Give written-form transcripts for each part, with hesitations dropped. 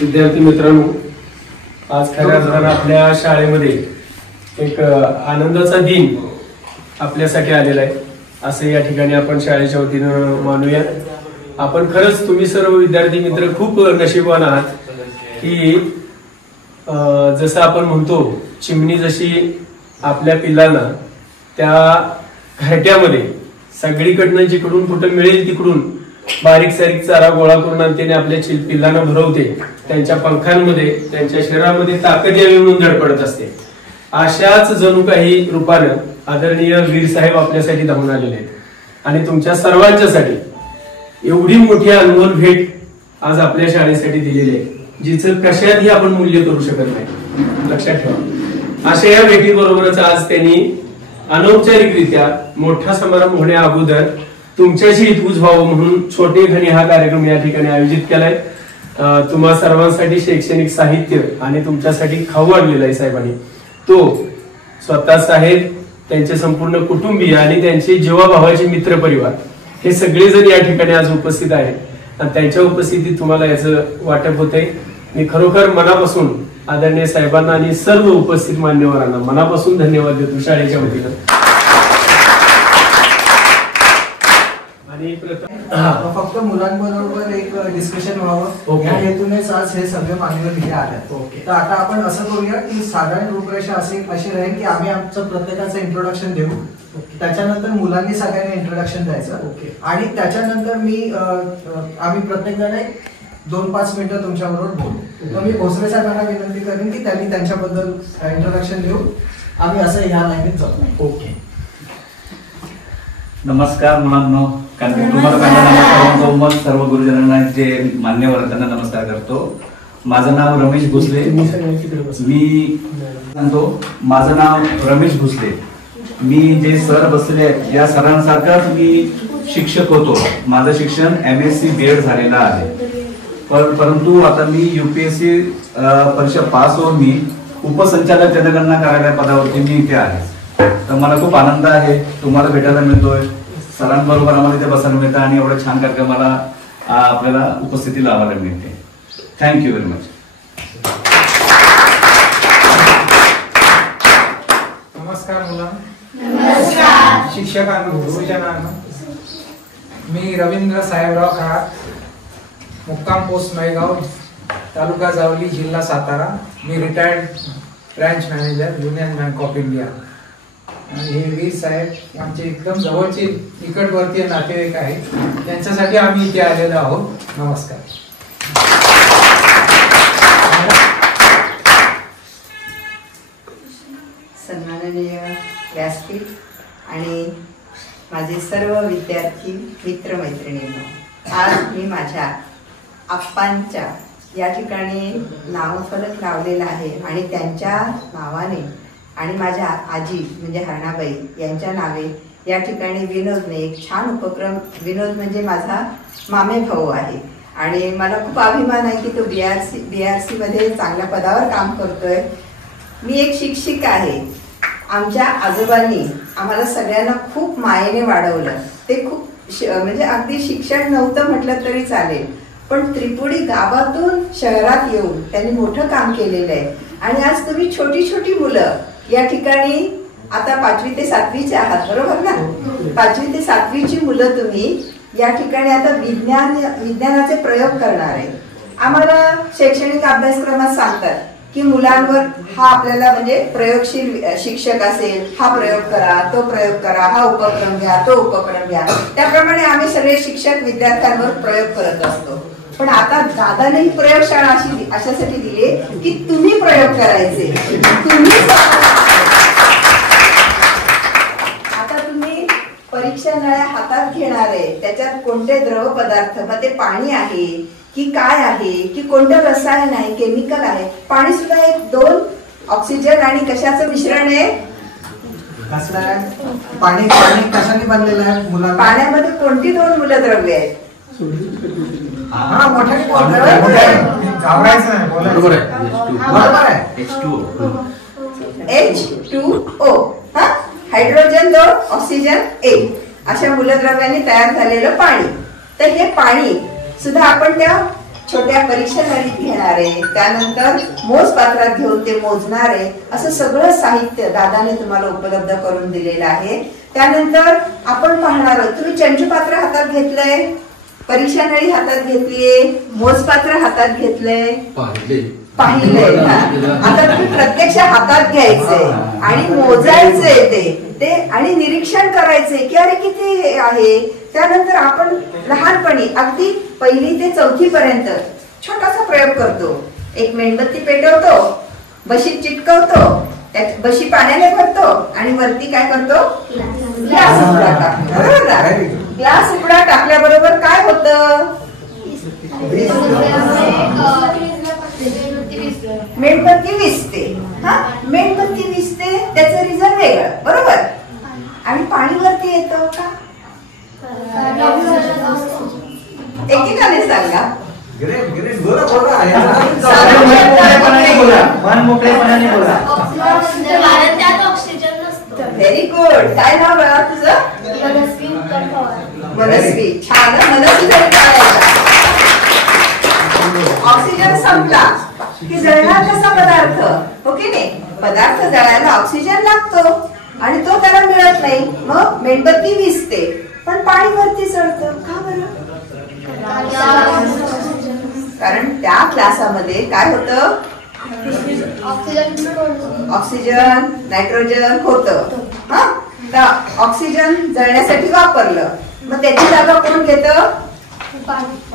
विद्यार्थी मित्रांनो, आज खऱ्या अर्थाने आपल्या शाळेमध्ये एक आनंदाचा दिन आपल्यासाठी आलेला आहे असं या ठिकाणी आपण शाळेच्या वतीनं मानूया. आपण खरंच तुम्ही सर्व विद्यार्थी मित्र खूप नशीबवान आहात की जसं आपण म्हणतो चिमणी जशी आपल्या पिल्लांना त्या घरट्यामध्ये सगळीकडनं जिकडून कुठं मिळेल तिकडून बारीक सारीक चारा गोळा करून आणते आपल्या पिल्लांना भरवते, त्यांच्या पंखांमध्ये त्यांच्या शरीरामध्ये ताकद यावी म्हणून धडपडत असते. अशाच जणू काही रूपानं आदरणीय वीर साहेब आपल्यासाठी धावून आलेले आहेत आणि तुमच्या सर्वांच्यासाठी एवढी मोठी अनमोल भेट आज आपल्या शाळेसाठी दिलेली आहे जिचं कशातही आपण मूल्य करू शकत नाही. लक्षात ठेवा. अशा या भेटीबरोबरच आज त्यांनी अनौपचारिकरित्या मोठा समारंभ होण्या अगोदर तुमच्याशी हितगुज व्हावं म्हणून छोटे खणी हा कार्यक्रम या ठिकाणी आयोजित केलाय. तुम्हा सर्वांसाठी शैक्षणिक साहित्य आणि तुमच्यासाठी खाऊ आणलेला आहे साहेबांनी. तो स्वतः साहेब, त्यांचे संपूर्ण कुटुंबीय आणि त्यांचे जीवाभावाचे मित्र परिवार हे सगळेजण या ठिकाणी आज उपस्थित आहेत आणि त्यांच्या उपस्थितीत तुम्हाला याचं वाटप होतंय. मी खरोखर मनापासून आदरणीय साहेबांना आणि सर्व उपस्थित मान्यवरांना मनापासून धन्यवाद देतो शाळेच्या वतीनं. फक्त मुलांबरोबर एक डिस्कशन व्हावं या हेतूनेच आज हे सगळे मान्यवर तिथे आले. तर आता आपण असं करूया की साधारण रूपरेषा अशी राहील की आम्ही आमचं प्रत्येकाचं इंट्रोडक्शन देऊ, त्याच्यानंतर मुलांनी सगळ्यांनी इंट्रोडक्शन द्यायचं आणि त्याच्यानंतर आम्ही प्रत्येक जण 2-5 मिनिटं तुमच्याबरोबर बोलू. तर मी भोसले साहेबांना विनंती करेन की त्यांनी त्यांच्याबद्दल इंट्रोडक्शन देऊ. आम्ही असं ह्या लाईनीत जाऊ. ओके. नमस्कार मुलांनो. तुम्हाला सर्व गुरुजनांना जे मान्यवर त्यांना नमस्कार करतो. माझं नाव रमेश भोसले. मी सांगतो माझं नाव रमेश भोसले. मी जे सर बसले या सरांसारखाच मी शिक्षक होतो. माझं शिक्षण MSc BEd झालेलं आहे. परंतु आता मी UPSC परीक्षा पास होऊन मी उपसंचालक जनगणना कार्यालय पदावरती मी इथे आहे. तर मला खूप आनंद आहे तुम्हाला भेटायला मिळतोय, सरांबरोबर आम्हाला इथे बसायला मिळतं आणि एवढ्या छान कार्यक्रमाला आपल्याला उपस्थिती लावायला मिळते. Thank you very much. नमस्कार मुलांना, शिक्षकांना, गुरुजनांना. मी रवींद्र साहेबराव खरात, मुक्काम पोस्ट मैगाव, तालुका जावली, जिल्हा सातारा. मी retired branch manager, Union Bank of India. आणि हे वीर साहेब आमचे एकदम जवळचे निकटवर्तीय नातेवाईक आहेत, त्यांच्यासाठी आम्ही इथे आलेलो आहोत. नमस्कार. सन्माननीय व्यासपीठ आणि माझे सर्व विद्यार्थी मित्रमैत्रिणींनो, आज मी माझ्या आप्पांच्या या ठिकाणी नामफलक लावलेला आहे आणि त्यांच्या नावाने आणि माझ्या आजी म्हणजे हरणाबाई यांच्या नावे या ठिकाणी विनोदने एक छान उपक्रम. विनोद म्हणजे माझा मामे भाऊ आहे आणि मला खूप अभिमान आहे की तो BRC मध्ये चांगल्या पदावर काम करतोय. मी एक शिक्षिका आहे. आमच्या आजोबांनी आम्हाला सगळ्यांना खूप मायेने वाढवलं. ते खूप म्हणजे अगदी शिक्षण नव्हतं म्हटलं तरी चालेल, पण त्रिपुडी गावातून शहरात येऊन त्यांनी मोठं काम केलेलं आहे. आणि आज तुम्ही छोटी छोटी मुलं या ठिकाणी आता 5वी ते 7वीचे आहात, बरोबर ना? 5वी ते 7वीची मुलं तुम्ही या ठिकाणी आता विज्ञानाचे प्रयोग करणार आहे. आम्हाला शैक्षणिक अभ्यासक्रमात सांगतात की मुलांवर हा आपल्याला म्हणजे प्रयोगशील शिक्षक असेल, हा प्रयोग करा, तो प्रयोग करा, हा उपक्रम घ्या, तो उपक्रम घ्या. त्याप्रमाणे आम्ही सगळे शिक्षक विद्यार्थ्यांवर प्रयोग करत असतो. पण आता दादाने प्रयोगशाळा अशासाठी दिली की तुम्ही प्रयोग करायचे. आता तुम्ही परीक्षा नळ्या हातात घेणार आहे, त्याच्यात कोणते द्रव पदार्थ, मग ते पाणी आहे की काय आहे, की कोणतं रसायन आहे, केमिकल आहे. पाणी सुद्धा एक 2 ऑक्सिजन आणि कशाचं मिश्रण आहे? पाणी पाणी कशाने बनलेलं आहे? मुलांना पाण्यामध्ये कोणती 2 मूलद्रव्ये आहेत? हा मोठ्याने बोल. घाबरायचं नाही, बोलायचं. बरोबर आहे. H2O. हायड्रोजन 2, ऑक्सिजन 1 अशा मूलद्रव्यांनी तयार झालेलं पाणी. तर हे पाणी सुद्धा आपण त्या छोट्या परीक्षा नळीत घेणारे, त्यानंतर मोजपात्रात घेऊन ते मोजणारे, असं सगळं साहित्य दादाने तुम्हाला उपलब्ध करून दिलेलं आहे. त्यानंतर आपण पाहणार आहोत, तुम्ही चंचुपात्र हातात घेतलंय, परीक्षा नळी हातात घेतलीये, मोजपात्र हातात घेतलंय, पाहिलंय. आता तुम्ही प्रत्यक्ष हातात घ्यायचंय आणि मोजायचंय ते आणि निरीक्षण करायचंय की अरे किती हे आहे. त्यानंतर आपण लहानपणी अगदी 1ली ते 4थी पर्यंत छोटासा प्रयोग करतो. एक मेणबत्ती पेटवतो, बशीत चिटकवतो, त्यात बशी पाण्याने भरतो आणि वरती काय करतो? ग्लास उघडा टाकतो. बरोबर ना? ग्लास उघडा टाकल्याबरोबर काय होतं? मेणबत्ती विझते. मेणबत्ती विझते, त्याचं रिझन वेगळं. बरोबर. आणि पाणी वरती येतं का? एकेकाने सांगा. Very good. काय नाव आहे तुझं? मनस्वी. छान. मनस्वी ऑक्सिजन संपला की जळणार कसा पदार्थ? हो की नाही? पदार्थ जळायला ऑक्सिजन लागतो आणि तो त्याला मिळत नाही, मग मेणबत्ती विझते, पण पाणी वरती चढतं. का बरं? कारण त्या ग्लासामध्ये काय होतं? ऑक्सिजन, नायट्रोजन होतं. तर ऑक्सिजन जळण्यासाठी वापरलं, मग त्याची जागा कोण घेतं?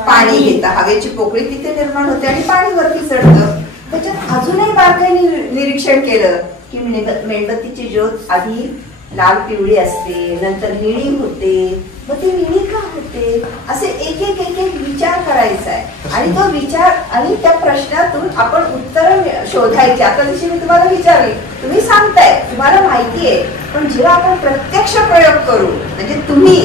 पाणी घेतं. हवेची पोकळी तिथे निर्माण होते आणि पाणी वरती चढतं. त्याच्यात अजूनही बारकाईने निरीक्षण केलं की मेणबत्तीची ज्योत आधी लाल पिवळी असते, नंतर निळी होते, मग ती निळी का होते, असे एक एक एक एक विचार करायचा आहे. आणि तो विचार आणि त्या प्रश्नातून आपण उत्तर शोधायची. आता जशी मी तुम्हाला विचारली, तुम्ही सांगताय, तुम्हाला माहिती आहे, पण जेव्हा आपण प्रत्यक्ष प्रयोग करू, म्हणजे तुम्ही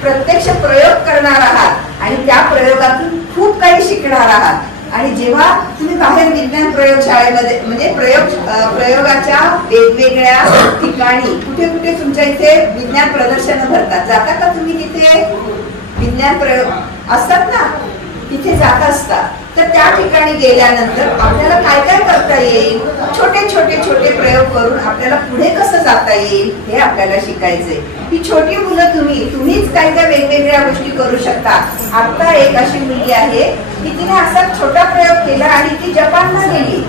प्रत्यक्ष प्रयोग करणार आहात आणि त्या प्रयोगातून खूप काही शिकणार आहात. आणि जेव्हा तुम्ही बाहेर विज्ञान प्रयोगशाळेमध्ये म्हणजे प्रयोगाच्या वेगवेगळ्या ठिकाणी कुठे कुठे तुमच्या इथे विज्ञान प्रदर्शनं भरतात, जाता का तुम्ही तिथे? विज्ञान प्रयोग असतात ना, तिथे जात असतात. तर त्या ठिकाणी गेल्यानंतर आपल्याला काय काय करता येईल, छोटे छोटे छोटे प्रयोग करून आपल्याला पुढे कसं जाता येईल हे आपल्याला शिकायचंय. ही छोटी मुलं तुम्हीच काय काय वेगवेगळ्या गोष्टी करू शकता. आता एक अशी मुलगी आहे की तिने असा छोटा प्रयोग केला आणि ती जपानला गेली.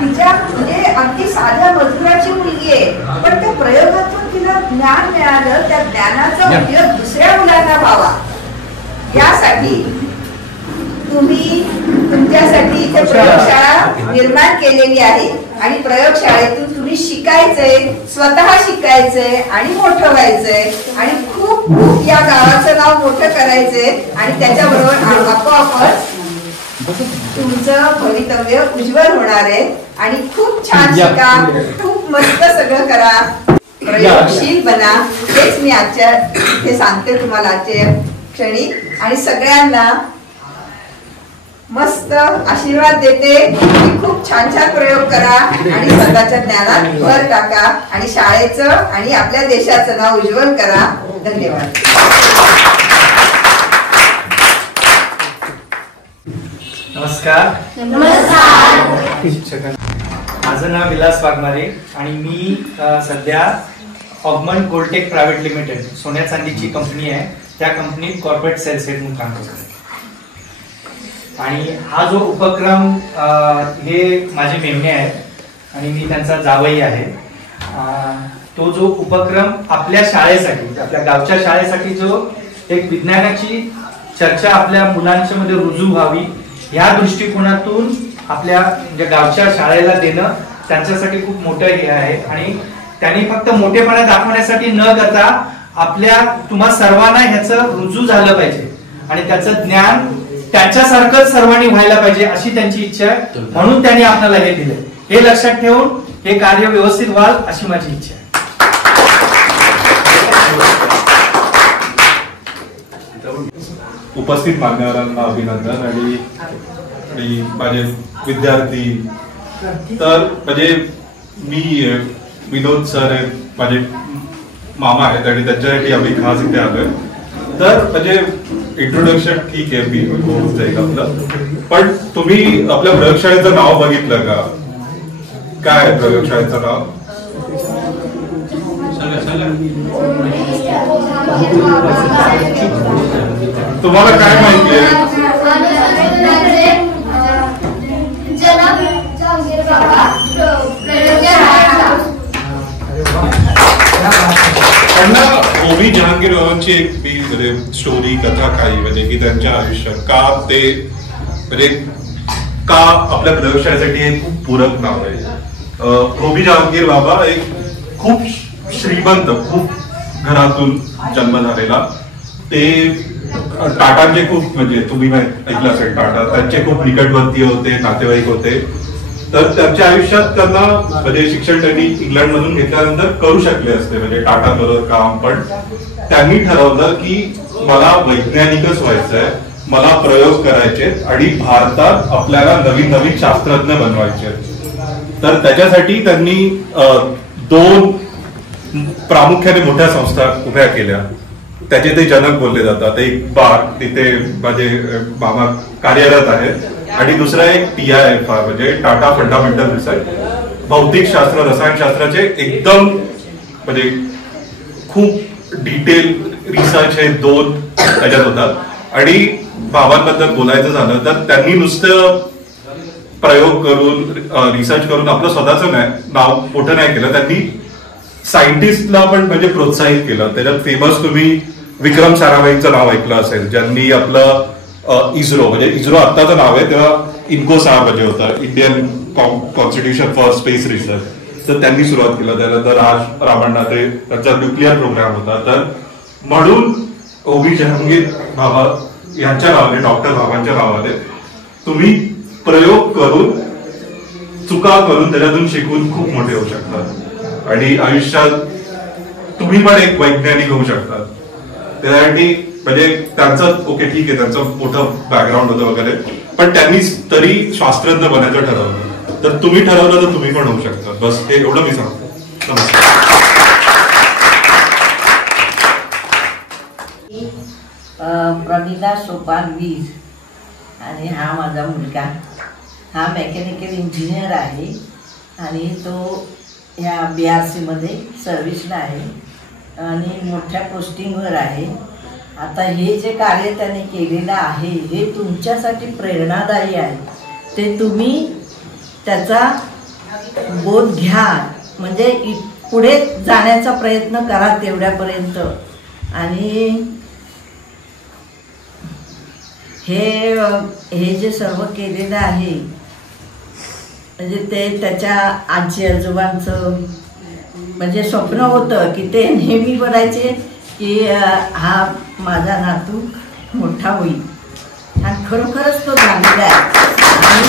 तिच्या म्हणजे अगदी साध्या मजुराची मुलगी आहे, पण त्या प्रयोगातून तिला ज्ञान मिळालं. त्या ज्ञानाचा उपयोग दुसऱ्या मुलांना व्हावा यासाठी तुम्ही तुमच्यासाठी इथे प्रयोगशाळा निर्माण केलेली आहे आणि प्रयोगशाळेतून तुम्ही शिकायचंय, स्वतः शिकायचंय आणि मोठं व्हायचंय आणि खूप खूप या गावाचं नाव मोठं करायचंय आणि त्याच्याबरोबर आपोआपच तुमचं भवितव्य उज्ज्वल होणार आहे. आणि खूप छान शिका, खूप मस्त सगळं करा, प्रयोगशील बना. हेच मी आजच्या हे सांगते तुम्हाला आजच्या क्षणी. आणि सगळ्यांना मस्त आशीर्वाद देते की खूप छान छान प्रयोग करा आणि स्वतःच्या ज्ञानात भर टाका आणि शाळेचं आणि आपल्या देशाचं नाव उज्ज्वल करा. धन्यवाद. नमस्कार. माझं नाव विलास वाघमारे आणि मी सध्या ऑगमंट गोल्टेक प्रायव्हेट लिमिटेड सोन्या चांदीची कंपनी आहे, त्या कंपनीत कॉर्पोरेट सेल्स हेड म्हणून काम करतो. आणि हा जो उपक्रम हे माझे मेमणे आहेत आणि मी त्यांचा जावई आहे. तो जो उपक्रम आपल्या शाळेसाठी, आपल्या गावच्या शाळेसाठी जो एक विज्ञानाची चर्चा आपल्या मुलांच्या मध्ये रुजू व्हावी ह्या दृष्टिकोनातून आपल्या गावच्या शाळेला देणं त्यांच्यासाठी खूप मोठं हे आहे. आणि त्यांनी फक्त मोठेपणा दाखवण्यासाठी न करता आपल्या तुम्हा सर्वांना ह्याचं रुजू झालं पाहिजे आणि त्याचं ज्ञान त्यांच्यासारखंच सर्वांनी व्हायला पाहिजे अशी त्यांची इच्छा आहे, म्हणून त्यांनी आपल्याला हे दिले. हे लक्षात ठेवून हे कार्य व्यवस्थित व्हाल अशी माझी इच्छा आहे. उपस्थित मान्यवरांना अभिनंदन आणि माझे विद्यार्थी. तर म्हणजे मी विनोद सर आहेत, माझे मामा आहेत आणि त्यांच्यासाठी आम्ही खास इथे आलोय. तर म्हणजे इंट्रोडक्शन ठीक आहे, मी होऊन जाईल आपलं. पण तुम्ही आपल्या प्रयोगशाळेचं नाव बघितलं का? काय आहे प्रयोगशाळेचं नाव? तुम्हाला काय माहिती आहे? पण ना होमी जहांगीर बाबांची एक म्हणजे स्टोरी कथा काही म्हणजे की त्यांच्या आयुष्यात का ते म्हणजे का आपल्या प्रयोगशाळेसाठी हे खूप पूरक नाव आहे. होमी जहांगीर बाबा एक खूप श्रीमंत खूप घरातून जन्म झालेला. ते टाटांचे खूप म्हणजे तुम्ही ऐकलं असेल टाटा, त्यांचे खूप निकटवर्तीय होते, नातेवाईक होते. तर त्यांच्या आयुष्यात त्यांना म्हणजे शिक्षण त्यांनी इंग्लंड मधून घेतल्यानंतर करू शकले असते म्हणजे टाटा बरोबर काम. पण त्यांनी ठरवलं की मला वैज्ञानिकच व्हायचंय, मला प्रयोग करायचे आणि भारतात आपल्याला नवीन नवीन शास्त्रज्ञ बनवायचे. तर त्याच्यासाठी त्यांनी 2 प्रामुख्याने मोठ्या संस्था उभ्या केल्या. त्याचे ते जनक बोलले जातात. एक बार तिथे माझे मामा कार्यरत आहेत आणि दुसरा एक TIFR म्हणजे टाटा फंडामेंटल रिसर्च, भौतिक शास्त्र रसायनशास्त्राचे एकदम म्हणजे खूप डिटेल रिसर्च हे 2 त्याच्यात होतात. आणि बाबांबद्दल बोलायचं झालं तर त्यांनी नुसतं प्रयोग करून रिसर्च करून आपलं स्वतःचं नाव मोठं नाही केलं, त्यांनी सायंटिस्टला पण म्हणजे प्रोत्साहित केलं. त्याच्यात फेमस तुम्ही विक्रम साराभाईंचं नाव ऐकलं असेल, ज्यांनी आपलं इस्रो म्हणजे इस्रो आत्ताचं नाव आहे, तेव्हा इन्कोसार म्हणजे होतं Indian constitution for space research. तर त्यांनी सुरुवात केलं. त्यानंतर रामण्णा ते त्यांचा न्यूक्लिअर प्रोग्राम होता. तर म्हणून होमी जहांगीर बाबा यांच्या नावाने, डॉक्टर बाबांच्या नावाने तुम्ही प्रयोग करून चुका करून त्याच्यातून शिकून खूप मोठे होऊ शकतात आणि आयुष्यात तुम्ही पण एक वैज्ञानिक होऊ शकतात. त्यासाठी म्हणजे त्यांचं ओके ठीक आहे, त्यांचं मोठं बॅकग्राऊंड होतं वगैरे, पण त्यांनी तरी शास्त्रज्ञ बनायचं ठरवलं. तर तुम्ही ठरवलं तर तुम्ही पण होऊ शकता. बस हे एवढं मी सांगतो. नमस्कार. प्रमिला सोपान वीज आणि हा माझा मुलगा. हा मेकॅनिकल इंजिनियर आहे आणि तो ह्या BRC मध्ये सर्व्हिसला आहे आणि मोठ्या पोस्टिंगवर आहे. आता हे जे कार्य त्याने केलेलं आहे हे तुमच्यासाठी प्रेरणादायी आहे. ते तुम्ही त्याचा बोध घ्या, म्हणजे पुढे जाण्याचा प्रयत्न करा तेवढ्यापर्यंत. आणि हे जे सर्व केलेलं आहे म्हणजे ते त्याच्या आजी आजोबांचं म्हणजे स्वप्न होतं की ते नेहमी बोलायचे की हा माझा नातू मोठा होईल आणि खरोखरच तो झालेला आहे. आणि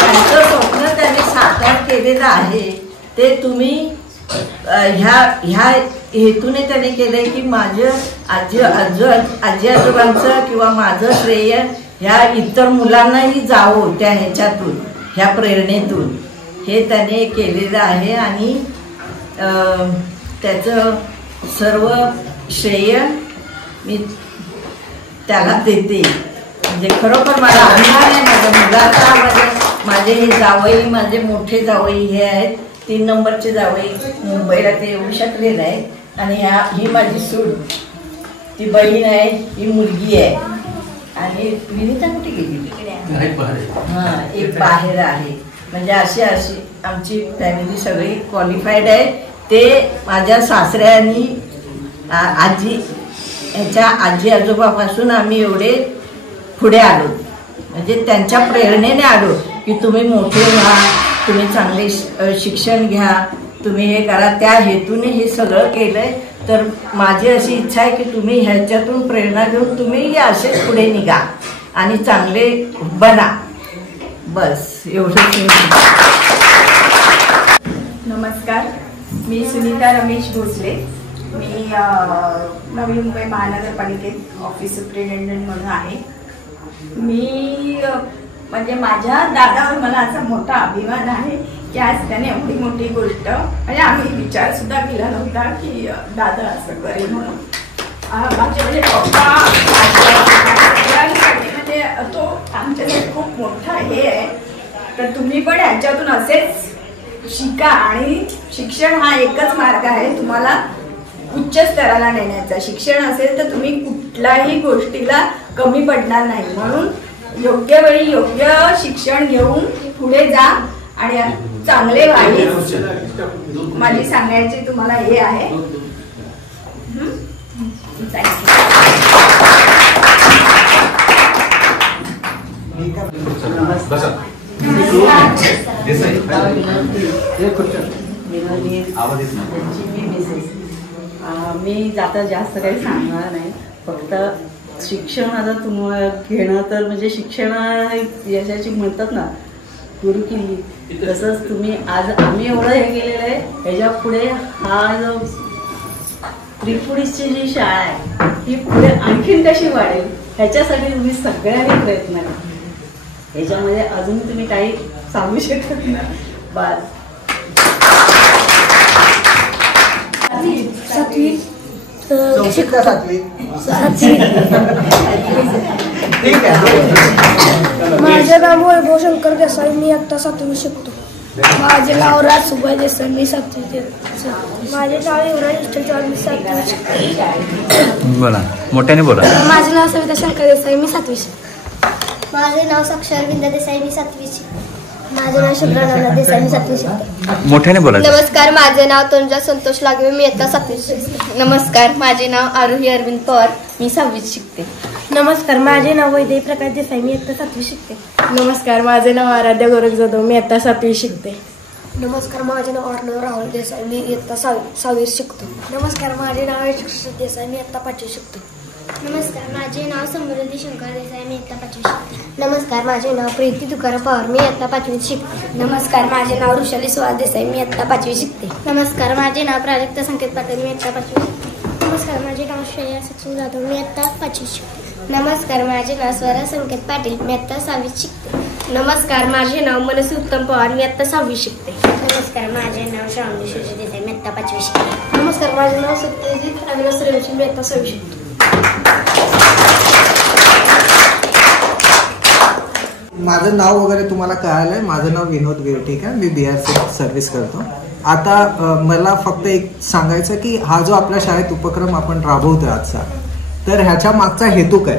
त्यांचं स्वप्न त्याने साकार केलेलं आहे. ते तुम्ही ह्या हेतूने त्याने केलंय की माझं आजी आजोबांचं किंवा माझं श्रेय ह्या इतर मुलांनाही जावं त्या ह्याच्यातून, ह्या प्रेरणेतून. हे त्याने केलेलं आहे आणि त्याचं सर्व श्रेय मी त्याला देते. म्हणजे खरोखर मला अभिमान आहे माझ्या मुलाचा. माझे हे जावई, माझे मोठे जावई हे आहेत, 3 नंबरचे जावई मुंबईला ते येऊ शकले नाही. आणि ही माझी सून, ती बहीण आहे, ही मुलगी आहे. आणि विनीता कुठे गेली? हां, एक बाहेर आहे. म्हणजे अशी आमची फॅमिली सगळी क्वालिफाईड आहे. ते माझ्या सासऱ्यांनी ह्याच्या आजी आजोबापासून आम्ही एवढे पुढे आलो, म्हणजे त्यांच्या प्रेरणेने आलो की तुम्ही मोठे व्हा, तुम्ही चांगले शिक्षण घ्या, तुम्ही हे करा. त्या हेतूने हे सगळं केलंय. तर माझी अशी इच्छा आहे की तुम्ही ह्याच्यातून प्रेरणा घेऊन तुम्ही असेच पुढे निघा. आणि चांगले बना. बस एवढंच. नमस्कार, मी सुनीता रमेश भोसले. मी नवी मुंबई महानगरपालिकेत ऑफिस सुप्रिटेंडंट म्हणून आहे. मी म्हणजे माझ्या दादावर मला असा मोठा अभिमान आहे की आज त्याने एवढी मोठी गोष्ट, म्हणजे आम्ही विचार सुद्धा केला नव्हता की दादा असं करेल म्हणून. माझे म्हणजे पप्पा म्हणजे तो आमच्यासाठी खूप मोठा हे आहे. तर तुम्ही पण ह्याच्यातून असेच शिका आणि शिक्षण हा एकच मार्ग आहे तुम्हाला उच्च स्तराला नेण्याचा. शिक्षण असेल तर तुम्ही कुठल्याही गोष्टीला कमी पडणार नाही. म्हणून योग्य वेळी योग्य शिक्षण घेऊन पुढे जा आणि चांगले व्हावे. माझी सांगायची तुम्हाला हे आहे. मी जाता जास्त काही सांगणार नाही. फक्त शिक्षण आता तुम्हाला घेणं तर म्हणजे शिक्षण यशाची म्हणतात ना गुरु केली. तसंच तुम्ही आज आम्ही एवढं हे केलेलं आहे. ह्याच्या पुढे हा जो त्रिपुरीची जी शाळा आहे ही पुढे आणखीन कशी वाढेल ह्याच्यासाठी तुम्ही सगळ्यांनी प्रयत्न करा. ह्याच्यामध्ये अजून तुम्ही काही सांगू शकत नाही. बस. सातवी. माझे नाव वैभव शंकर देसाई. मी आता 7वी शिकतो. माझे नाव राज सुभाष देसाई. मी 7वी. माझे नाव युवराज इष्टचार. मी 7वी शिकतो. बोला, मोठ्याने बोला. माझे नाव सविता शंकर देसाई. मी 7वी शिकतो. माझे नाव साक्षर विंदा देसाई. मी 7वी शिकतो. माझे नाव शुभ्रा देसाई. मी 7वी शिकतो. मोठ्याने बोला. नमस्कार, माझे नाव तनुजा संतोष लागवे. मी इयत्ता 7वी शिकते. नमस्कार, माझे नाव आरोही अरविंद पवार. मी 6वी शिकते. नमस्कार, माझे नाव वैदेही प्रकाश देसाई. मी इयत्ता 7वी शिकते. नमस्कार, माझे नाव आराध्या गोरख जाधव. मी आता 7वी शिकते. नमस्कार, माझे नाव अर्णव राहुल देसाई. मी इयत्ता 6वी शिकतो. नमस्कार, माझे नाव यशस्वी देसाई. मी इयत्ता 5वी शिकतो. नमस्कार, माझे नाव समृद्धी शंकर देसाई. मी इयत्ता 5वी शिकते. नमस्कार, माझे नाव प्रीती तुकाराम पवार. मी इयत्ता 5वी शिकते. नमस्कार, माझे नाव ऋषाली सुहास देसाई. मी इयत्ता 5वी शिकते. नमस्कार, माझे नाव प्राजक्ता संकेत पाटील. मी इयत्ता 5वी शिकते. नमस्कार, माझे नाव श्रेया सचिन जाधव. मी इयत्ता 5वी शिकते. नमस्कार, माझे नाव स्वरा संकेत पाटील. मी इयत्ता 6वी शिकते. नमस्कार, माझे नाव मनसी उत्तम पवार. मी इयत्ता 6वी शिकते. नमस्कार, माझे नाव श्रावणी शिवजी देसाई. मी इयत्ता 5वी शिकते. नमस्कार, माझे नाव सत्यजित अविनाश सूर्यवंशी. मी इयत्ता 6वी शिकतो. माझं नाव वगैरे तुम्हाला कळालंय. माझं नाव विनोद गिर. ठीक आहे. मी BRC सर्व्हिस करतो. आता मला फक्त एक सांगायचं की हा जो आपल्या शाळेत उपक्रम आपण राबवतोय आजचा, तर ह्याच्या मागचा हेतू काय,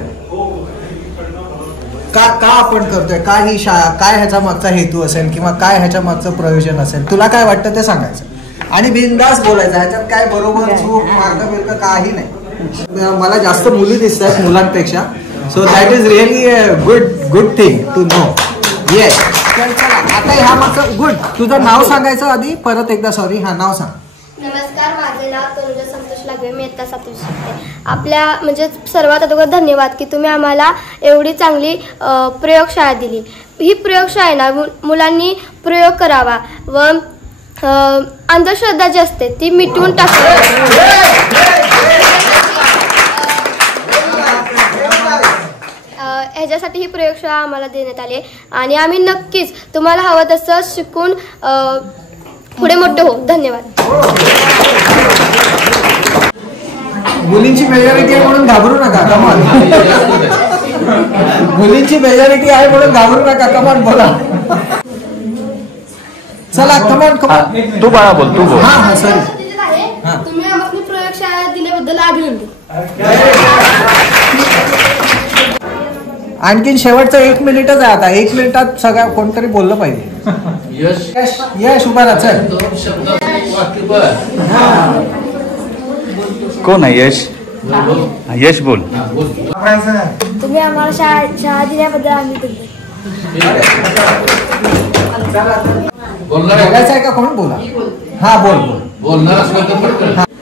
का आपण करतोय, का ही शाळा, काय ह्याच्या मागचा हेतू असेल किंवा काय ह्याच्या मागचं प्रयोजन असेल, तुला काय वाटतं ते सांगायचं आणि बिनधास्त बोलायचं. ह्याच्यात काय बरोबर चूक मार्ग बिर्ग काही नाही. मला जास्त मुली दिसत आहेत मुलांपेक्षा. So that is really good thing to know. Yes. चला आता ह्या मागचं गुड. तुझं नाव सांगायचं आधी परत एकदा. सॉरी. हा, नाव सांग. नमस्कार, माझे नाव तनुजा संतोष लागवे. मी इयत्ता 7वी शिकते. आपल्या म्हणजे सर्वात अगोदर धन्यवाद की तुम्ही आम्हाला एवढी चांगली प्रयोगशाळा दिली. ही प्रयोगशाळा मुलांनी प्रयोग करावा व अंधश्रद्धा जी असते ती मिटवून टाकावी. ह्याच्यासाठी ही प्रयोगशाळा आम्हाला देण्यात आली आणि आम्ही नक्कीच तुम्हाला हवं तसं शिकून पुढे मोठे हो. धन्यवाद. मुलींची मेजॉरिटी आहे म्हणून घाबरू नका. कमान. मुलींची मेजॉरिटी आहे म्हणून घाबरू नका. कमान बोला. चला कमान. तू बाळा बोल. तू बोल. हा सर. तुम्ही आम्हाला प्रयोगशाळा दिल्याबद्दल अभिनंदन. आणखीन शेवटचं 1 मिनिटच आहे. आता 1 मिनिटात सगळ्या कोणतरी बोललं पाहिजे. यश उभा राहा. चल. कोण आहे यश? यश बोल. तुम्ही आम्हाला शाळा दिल्याबद्दल आम्ही बोलायचं आहे का? कोण बोला. हा बोल. बोलणार.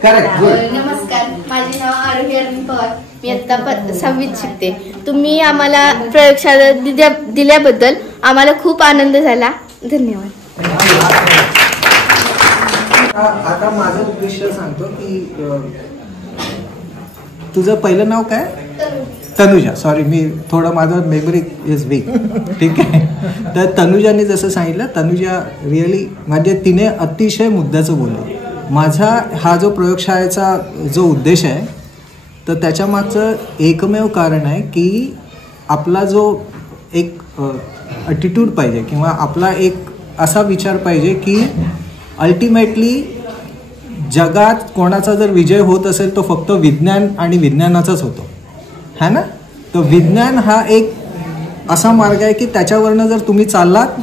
करेक्ट. गुड. नमस्कार, माझे नाव आरोही अरविंद पवार. मी आत्ता 6वीत शिकते. तुम्ही आम्हाला प्रयोगशाळा दिल्याबद्दल आम्हाला खूप आनंद झाला. धन्यवाद. आता माझं उद्देश सांगतो की तुझं पहिलं नाव काय? तनुजा. सॉरी, मी थोडं माझं मेमरी इज वीक. ठीक आहे. तर तनुजाने जसं सांगितलं, तनुजा रिअली म्हणजे तिने अतिशय मुद्द्याचं बोलली. माझा हा जो प्रयोगशाळेचा जो उद्देश आहे तर त्याच्यामागचं एकमेव कारण आहे की आपला जो एक ॲटिट्यूड पाहिजे किंवा आपला एक असा विचार पाहिजे की अल्टिमेटली जगात कोणाचा जर विजय होत असेल तो फक्त विज्ञान आणि विज्ञानाचाच होतो, है ना. तर विज्ञान हा एक असा मार्ग आहे की त्याच्यावरनं जर तुम्ही चाललात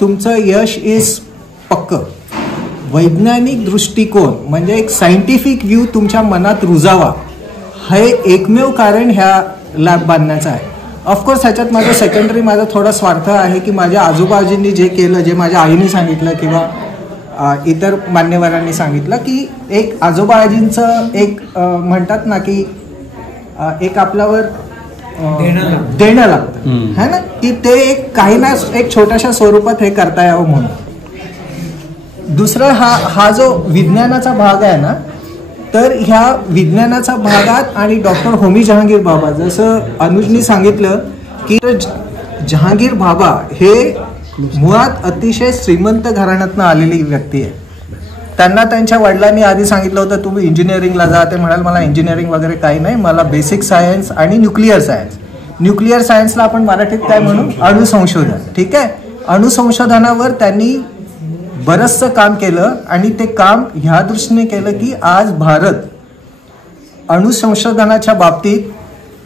तुमचं यश इज पक्कं. वैज्ञानिक दृष्टिकोन म्हणजे एक सायंटिफिक व्ह्यू तुमच्या मनात रुजावा हे एकमेव कारण ह्या लॅब बांधण्याचं आहे. ऑफकोर्स ह्याच्यात माझं सेकंडरी माझा थोडा स्वार्थ आहे की माझ्या आजोबाजींनी जे केलं, जे माझ्या आईने सांगितलं किंवा इतर मान्यवरांनी सांगितलं की एक आजोबाजींचं एक म्हणतात ना की एक आपल्यावर देणं लागतं, है ना, की ते एक काही ना एक छोट्याशा स्वरूपात हे करता यावं म्हणून. दुसरं हा जो विज्ञानाचा भाग आहे ना, तर ह्या विज्ञानाच्या भागात आणि डॉक्टर होमी जहांगीर बाबा, जसं अनुजनी सांगितलं की जहांगीर बाबा हे मुळात अतिशय श्रीमंत घराण्यातनं आलेली व्यक्ती आहे. त्यांना त्यांच्या वडिलांनी आधी सांगितलं होतं तुम्ही इंजिनिअरिंगला जा. ते म्हणाल मला इंजिनिअरिंग वगैरे काही नाही, मला बेसिक सायन्स आणि न्यूक्लिअर सायन्स. न्यूक्लिअर सायन्सला आपण मराठीत काय म्हणू? अणुसंशोधन. ठीक आहे. अणुसंशोधनावर त्यांनी बरंचसं काम केलं आणि ते काम ह्या दृष्टीने केलं की आज भारत अणुसंशोधनाच्या बाबतीत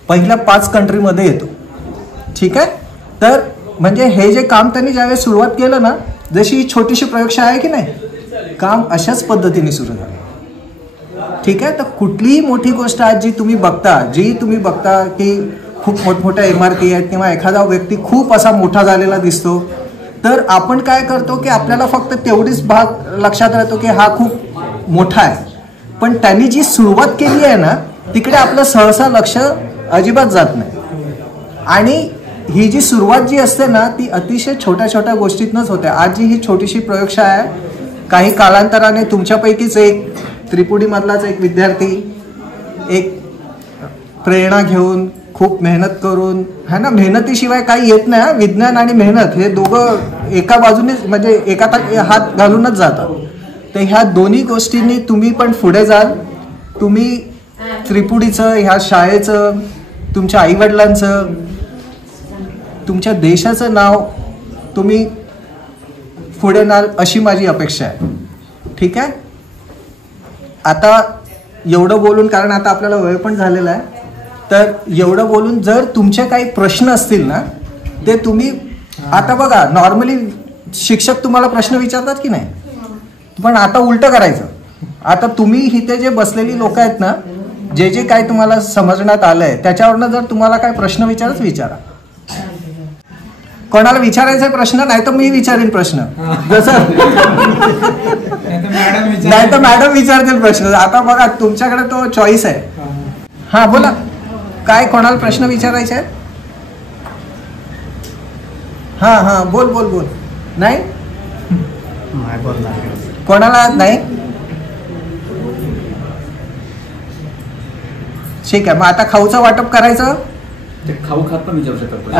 पहिल्या 5 कंट्रीमध्ये येतो. ठीक आहे. तर म्हणजे हे जे काम त्यांनी ज्यावेळेस सुरुवात केलं ना, जशी ही छोटीशी प्रयोगशाळा आहे की नाही, काम अशाच पद्धतीने सुरू झालं. ठीक आहे. तर कुठलीही मोठी गोष्ट आज जी तुम्ही बघता की खूप मोठमोठ्या इमारती आहेत किंवा एखादा व्यक्ती खूप असा मोठा झालेला दिसतो, तर आपण काय करतो की आपल्याला फक्त तेवढीच भाग लक्षात राहतो की हा खूप मोठा आहे. पण त्यांनी जी सुरुवात केली आहे ना, तिकडे आपलं सहसा लक्ष अजिबात जात नाही. आणि ही जी सुरुवात जी असते ना, ती अतिशय छोट्या छोट्या गोष्टीतनंच होते. आज जी ही छोटीशी प्रयोगशाळा आहे, काही कालांतराने तुमच्यापैकीच एक त्रिपुडीमधलाच एक विद्यार्थी एक प्रेरणा घेऊन खूप मेहनत करून, है ना, मेहनतीशिवाय काही येत नाही. विज्ञान आणि मेहनत हे दोघं एका बाजूने म्हणजे एका हात घालूनच जातात. तर ह्या दोन्ही गोष्टींनी तुम्ही पण पुढे जाल. तुम्ही त्रिपुडीचं, ह्या शाळेचं, तुमच्या आईवडिलांचं, तुमच्या देशाचं नाव तुम्ही पुढे नाल अशी माझी अपेक्षा आहे. ठीक आहे. आता एवढं बोलून, कारण आता आपल्याला वेळ पण झालेला आहे, तर एवढं बोलून जर तुमचे काही प्रश्न असतील ना, ते तुम्ही आता बघा, नॉर्मली शिक्षक तुम्हाला प्रश्न विचारतात की नाही, पण आता उलटं करायचं. आता तुम्ही इथे जे बसलेली लोक आहेत ना, जे जे काय तुम्हाला समजण्यात आलंय त्याच्यावरनं जर तुम्हाला काय प्रश्न विचारा. कोणाला विचारायचा प्रश्न नाही तर मी विचारेन प्रश्न, जसं नाही तर मॅडम विचारतील प्रश्न. आता बघा तुमच्याकडे तो चॉईस आहे. हा बोला, काय कोणाला प्रश्न विचारायचे आहेत? हा बोल. नाही कोणाला नाही? ठीक आहे. मग आता खाऊचं वाटप करायचं. खाऊ खात पण विचारू शकतो.